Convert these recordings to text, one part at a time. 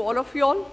all of you all,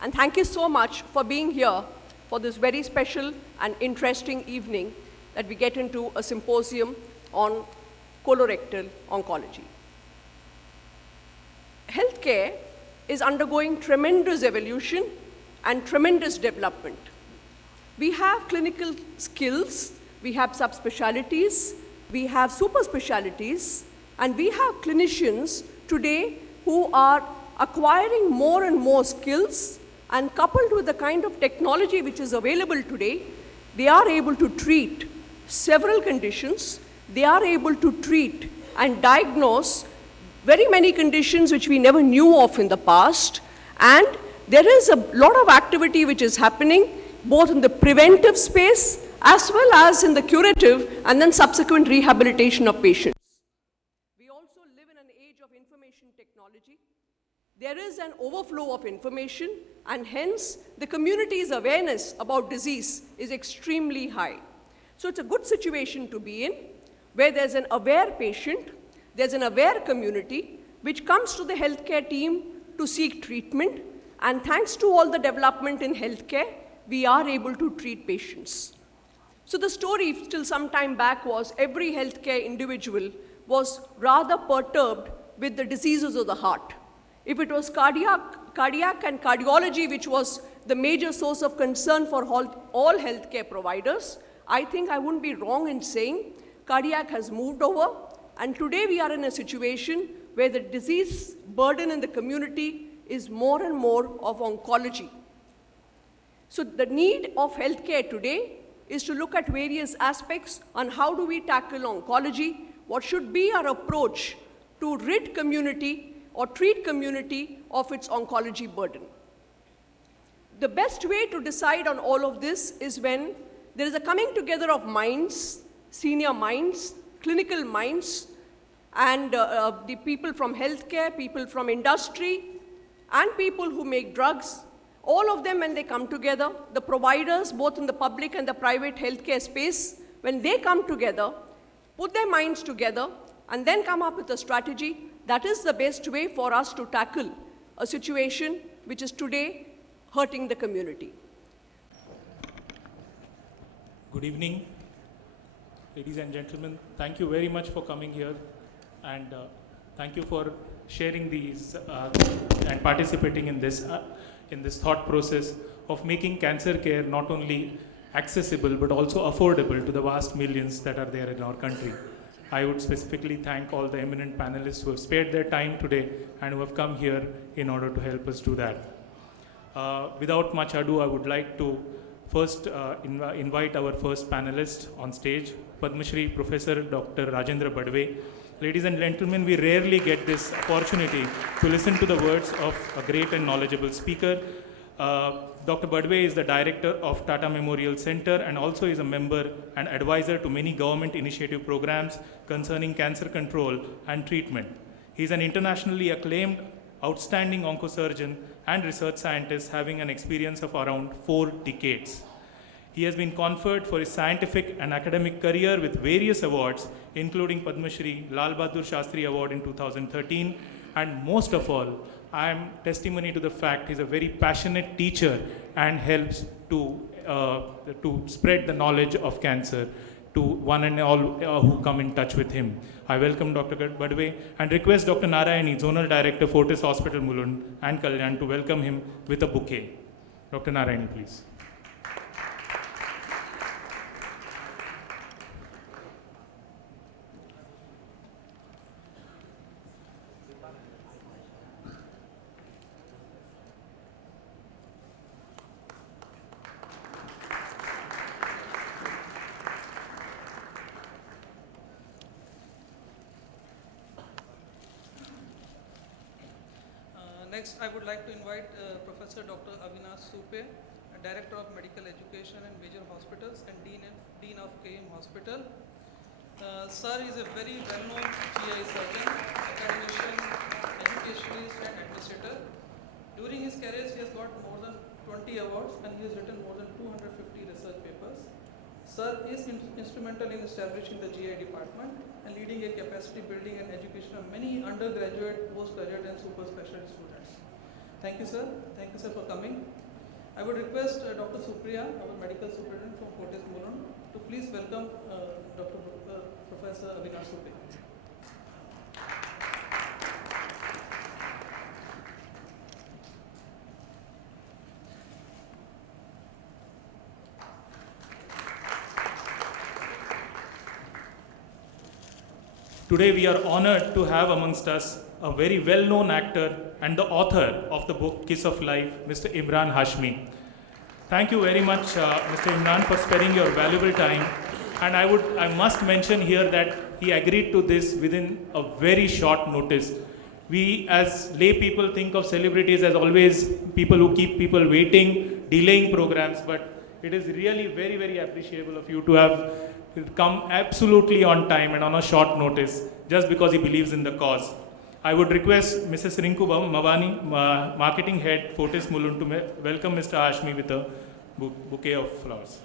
and thank you so much for being here for this very special and interesting evening that we get into a symposium on colorectal oncology. Healthcare is undergoing tremendous evolution and tremendous development. We have clinical skills, we have subspecialties, we have super specialties, and we have clinicians today who are acquiring more and more skills, and coupled with the kind of technology which is available today, they are able to treat several conditions. They are able to treat and diagnose very many conditions which we never knew of in the past, and there is a lot of activity which is happening both in the preventive space as well as in the curative and then subsequent rehabilitation of patients. We also live in an age of information technology. There is an overflow of information, and hence the community's awareness about disease is extremely high. So it's a good situation to be in, where there's an aware patient, there's an aware community which comes to the healthcare team to seek treatment, and thanks to all the development in healthcare, we are able to treat patients. So the story till some time back was every healthcare individual was rather perturbed with the diseases of the heart. If it was cardiac and cardiology which was the major source of concern for all healthcare providers, I think I wouldn't be wrong in saying cardiac has moved over, and today we are in a situation where the disease burden in the community is more and more of oncology. So the need of healthcare today is to look at various aspects on how do we tackle oncology, what should be our approach to rid community or treat community of its oncology burden. The best way to decide on all of this is when there is a coming together of minds, senior minds, clinical minds, and the people from healthcare, people from industry, and people who make drugs. All of them, when they come together, the providers, both in the public and the private healthcare space, when they come together, put their minds together, and then come up with a strategy, that is the best way for us to tackle a situation which is today hurting the community. Good evening, ladies and gentlemen. Thank you very much for coming here, and thank you for sharing these and participating in this thought process of making cancer care not only accessible but also affordable to the vast millions that are there in our country. I would specifically thank all the eminent panelists who have spared their time today and who have come here in order to help us do that. Without much ado, I would like to first invite our first panelist on stage, Padma Shri Professor Dr. Rajendra Badwe. Ladies and gentlemen, we rarely get this opportunity to listen to the words of a great and knowledgeable speaker. Dr. Badwe is the director of Tata Memorial Center and also is a member and advisor to many government initiative programs concerning cancer control and treatment. He is an internationally acclaimed, outstanding oncosurgeon and research scientist having an experience of around 4 decades. He has been conferred for his scientific and academic career with various awards, including Padma Shri Lal Bahadur Shastri Award in 2013, and most of all, I am testimony to the fact he's a very passionate teacher and helps to spread the knowledge of cancer to one and all who come in touch with him. I welcome Dr. Badwe and request Dr. Narayani, Zonal Director, Fortis Hospital, Mulund and Kalyan, to welcome him with a bouquet. Dr. Narayani, please. Next, I would like to invite Professor Dr. Avinash Supe, Director of Medical Education and Major Hospitals and Dean of KM Hospital. Sir is a very well-known GI surgeon, academician, educationist and administrator. During his career, he has got more than 20 awards and he has written more than 250 research papers. Sir is instrumental in establishing the GI department and leading a capacity building and education of many undergraduate, postgraduate and super specialty students. Thank you, sir. Thank you, sir, for coming. I would request Dr. Supriya, our medical superintendent from Fortis, to please welcome Professor Avinash Supe. Today we are honored to have amongst us a very well-known actor and the author of the book Kiss of Life, Mr. Emraan Hashmi. Thank you very much, Mr. Emraan, for sparing your valuable time. And I must mention here that he agreed to this within a very short notice. We as lay people think of celebrities as always people who keep people waiting, delaying programs, but it is really very, very appreciable of you to have come absolutely on time and on a short notice just because he believes in the cause. I would request Mrs. Rinku Mavani, Marketing Head, Fortis Mulund, to welcome Mr. Hashmi with a bouquet of flowers.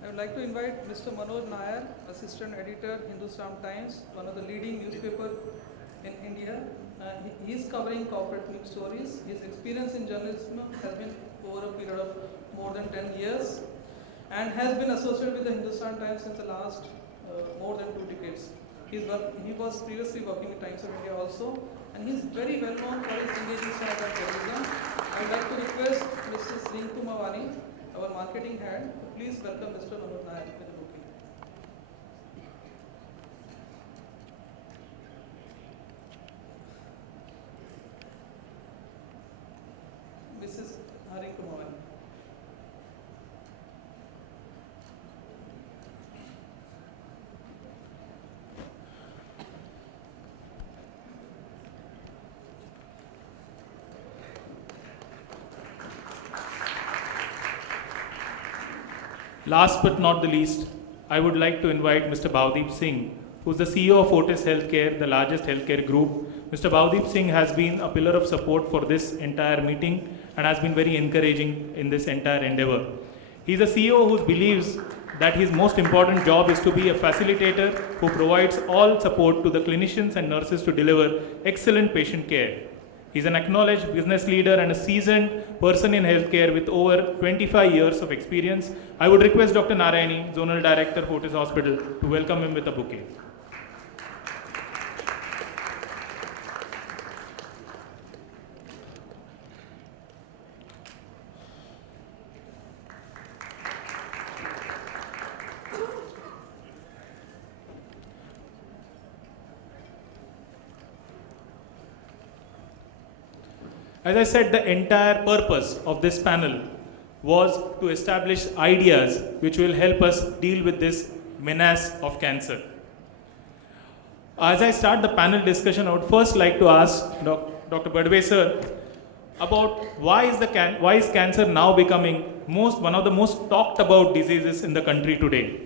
I would like to invite Mr. Manoj Nair, Assistant Editor, Hindustan Times, one of the leading newspapers in India. He is covering corporate news stories. His experience in journalism has been over a period of more than 10 years and has been associated with the Hindustan Times since the last more than 2 decades. He was previously working with Times of India also, and he is very well known for his engaging style on journalism. I would like to request Mrs. Rinku Mavani, our marketing head, please welcome Mr. Manoj Nair with the bouquet. Mrs. Rinku Mavani. Last but not the least, I would like to invite Mr. Bhavdeep Singh, who is the CEO of Fortis Healthcare, the largest healthcare group. Mr. Bhavdeep Singh has been a pillar of support for this entire meeting and has been very encouraging in this entire endeavor. He is a CEO who believes that his most important job is to be a facilitator who provides all support to the clinicians and nurses to deliver excellent patient care. He's an acknowledged business leader and a seasoned person in healthcare with over 25 years of experience. I would request Dr. Narayani, Zonal Director, Fortis Hospital, to welcome him with a bouquet. As I said, the entire purpose of this panel was to establish ideas which will help us deal with this menace of cancer. As I start the panel discussion, I would first like to ask Dr. Badwe sir about why is cancer now becoming one of the most talked about diseases in the country today?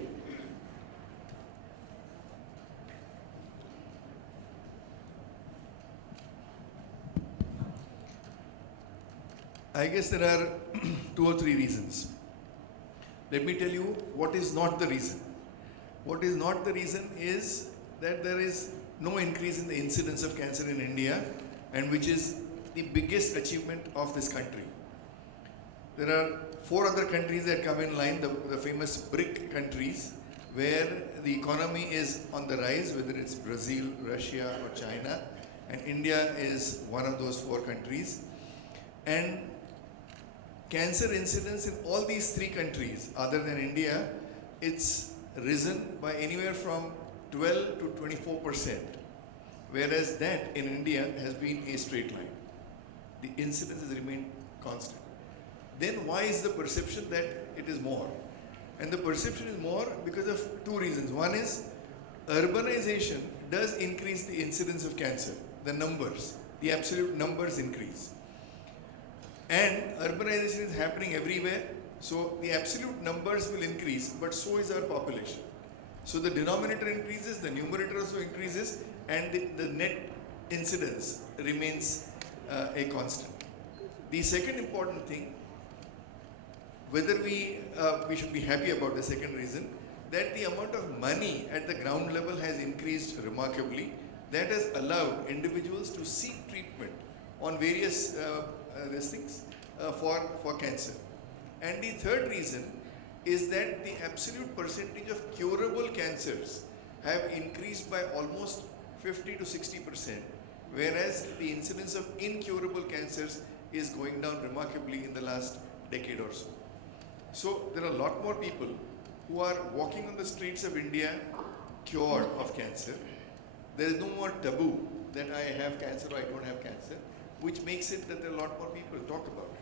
I guess there are 2 or 3 reasons. Let me tell you what is not the reason. What is not the reason is that there is no increase in the incidence of cancer in India, and which is the biggest achievement of this country. There are 4 other countries that come in line, the famous BRIC countries, where the economy is on the rise, whether it's Brazil, Russia or China, and India is one of those 4 countries. And cancer incidence in all these 3 countries, other than India, it's risen by anywhere from 12 to 24%, whereas that in India has been a straight line. The incidence has remained constant. Then why is the perception that it is more? And the perception is more because of 2 reasons. One is urbanization does increase the incidence of cancer, the numbers. the absolute numbers increase. And urbanization is happening everywhere, so the absolute numbers will increase, but so is our population. So the denominator increases, the numerator also increases, and the net incidence remains a constant. The second important thing, whether we should be happy about the second reason, that the amount of money at the ground level has increased remarkably. That has allowed individuals to seek treatment on various things for cancer. And the third reason is that the absolute percentage of curable cancers have increased by almost 50 to 60%, whereas the incidence of incurable cancers is going down remarkably in the last decade or so. So there are a lot more people who are walking on the streets of India cured of cancer. There is no more taboo that I have cancer or I don't have cancer, which makes it that there are a lot more people talk about it.